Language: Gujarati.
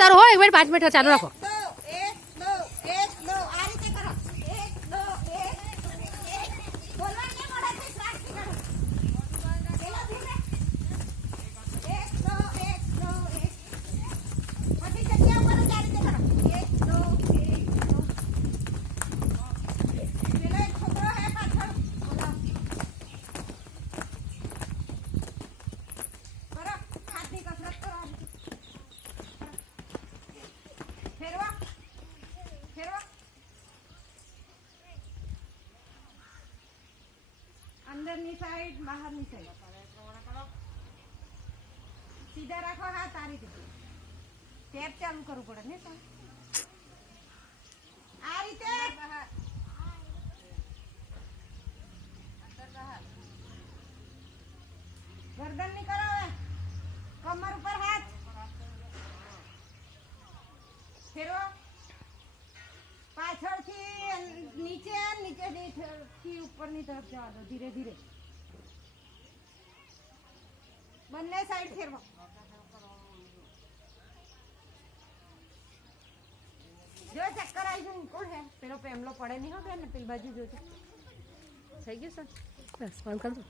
તારો હોય 5 મિનિટ ચાલુ રાખો. અંદરની સાઈડ બહારની સાઈડ સીધા રાખો. હા તારી રીતે ટેપ ચાલુ કરવું પડે ને સર. આ રીતે ગરદન ની કરો. હવે કમર ઉપર હાથ ફેરવો. પાછળથી નીચે નીચેથી ઉપરની તરફ જવા દો. ધીરે ધીરે બંને સાઈડ ફેરવો. જો ચક્કર આવી જાય કોણ હે પેલો પેમલો પડે નહીં. હવે ને પેલી બાજુ જોજો. થઈ ગયું સર બસ બંધ કરી દો.